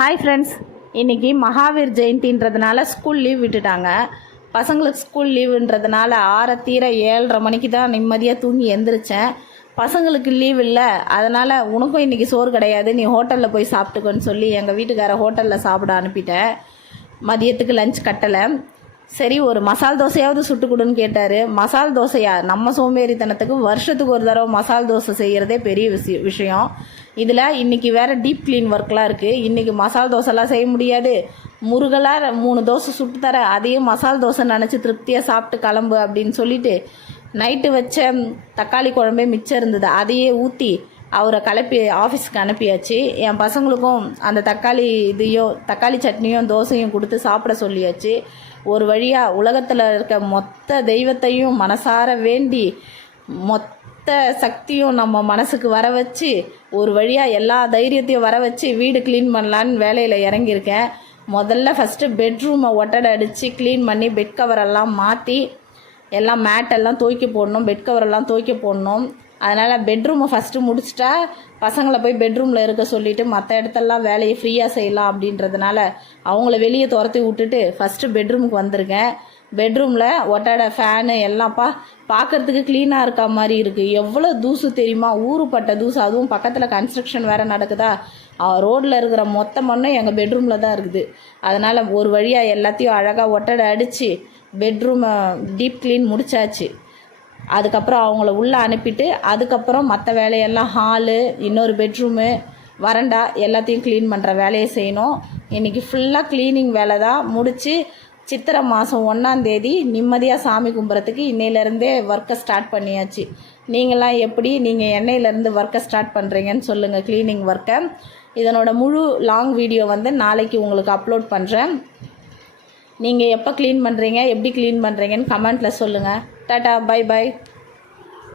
Hi friends, இன்றைக்கி Mahavir ஜெயந்தின்றதுனால school leave விட்டுட்டாங்க. பசங்களுக்கு ஸ்கூல் லீவுன்றதுனால 7:30 மணிக்கு தான் நிம்மதியாக தூங்கி எந்திரிச்சேன். பசங்களுக்கு லீவ் இல்லை, அதனால் உனக்கும் இன்றைக்கி சோறு கிடையாது, நீ ஹோட்டலில் போய் சாப்பிட்டுக்கோன்னு சொல்லி எங்கள் வீட்டுக்கார ஹோட்டலில் சாப்பிட அனுப்பிட்டேன். மதியத்துக்கு லஞ்ச் கட்டலை. சரி, ஒரு மசால் தோசையாவது சுட்டு கொடுன்னு கேட்டார். மசால் தோசையா? நம்ம சோம்பேறித்தனத்துக்கு வருஷத்துக்கு ஒரு தடவை மசால் தோசை செய்கிறதே பெரிய விஷயம். இதில் இன்றைக்கி வேறு டீப் க்ளீன் ஒர்க்லாம் இருக்குது. இன்றைக்கி மசால் தோசைலாம் செய்ய முடியாது. முருகலாக 3 தோசை சுட்டு தர, அதையும் மசால் தோசை நினச்சி திருப்தியாக சாப்பிட்டு கிளம்பு அப்படின்னு சொல்லிவிட்டு நைட்டு வச்ச தக்காளி குழம்பே மிச்சம் இருந்தது, அதையே ஊற்றி அவரை கிளப்பி ஆஃபீஸுக்கு அனுப்பியாச்சு. என் பசங்களுக்கும் அந்த தக்காளி சட்னியும் தோசையும் கொடுத்து சாப்பிட சொல்லியாச்சு. ஒரு வழியாக உலகத்தில் இருக்க மொத்த தெய்வத்தையும் மனசார வேண்டி மொத்த சக்தியும் நம்ம மனசுக்கு வர வச்சு ஒரு வழியாக எல்லா தைரியத்தையும் வர வச்சு வீடு க்ளீன் பண்ணலான்னு வேலையில் இறங்கியிருக்கேன். முதல்ல ஃபஸ்ட்டு பெட்ரூமை ஒட்டடை அடித்து க்ளீன் பண்ணி பெட் கவரெல்லாம் மாற்றி எல்லாம் மேட்டெல்லாம் துவைக்க போடணும், பெட் கவரெல்லாம் துவைக்க போடணும். அதனால் பெட்ரூமை ஃபஸ்ட்டு முடிச்சிட்டா பசங்களை போய் பெட்ரூமில் இருக்க சொல்லிவிட்டு மற்ற இடத்தெல்லாம் வேலையை ஃப்ரீயாக செய்யலாம் அப்படின்றதுனால அவங்கள வெளியே துரத்தி விட்டுட்டு ஃபஸ்ட்டு பெட்ரூமுக்கு வந்திருக்கேன். பெட்ரூமில் ஒட்டடை, ஃபேனு எல்லாம் பார்க்குறதுக்கு க்ளீனாக இருக்கா மாதிரி இருக்குது. எவ்வளோ தூசு தெரியுமா, ஊறுப்பட்ட தூசு. அதுவும் பக்கத்தில் கன்ஸ்ட்ரக்ஷன் வேறு நடக்குதா, ரோட்டில் இருக்கிற மொத்த மண்ணும் எங்கள் பெட்ரூமில் தான் இருக்குது. அதனால் ஒரு வழியாக எல்லாத்தையும் அழகாக ஒட்டடை அடித்து பெட்ரூமை டீப் க்ளீன் முடித்தாச்சு. அதுக்கப்புறம் அவங்கள உள்ளே அனுப்பிட்டு அதுக்கப்புறம் மற்ற வேலையெல்லாம் ஹாலு, இன்னொரு பெட்ரூமு, வரண்டா எல்லாத்தையும் க்ளீன் பண்ணுற வேலையை செய்யணும். இன்றைக்கி ஃபுல்லாக க்ளீனிங் வேலை தான் முடித்து சித்திரை மாதம் 1ஆம் தேதி நிம்மதியாக சாமி கும்பிட்றதுக்கு இன்னையிலேருந்தே ஒர்க்கை ஸ்டார்ட் பண்ணியாச்சு. நீங்களாம் எப்படி, நீங்கள் என்னையிலேருந்து ஒர்க்கை ஸ்டார்ட் பண்ணுறீங்கன்னு சொல்லுங்கள், க்ளீனிங் ஒர்க்கை. இதனோட முழு லாங் வீடியோ நாளைக்கு உங்களுக்கு அப்லோட் பண்ணுறேன். நீங்கள் எப்போ க்ளீன் பண்ணுறீங்க, எப்படி க்ளீன் பண்ணுறீங்கன்னு கமெண்ட்டில் சொல்லுங்கள். Tata, bye by.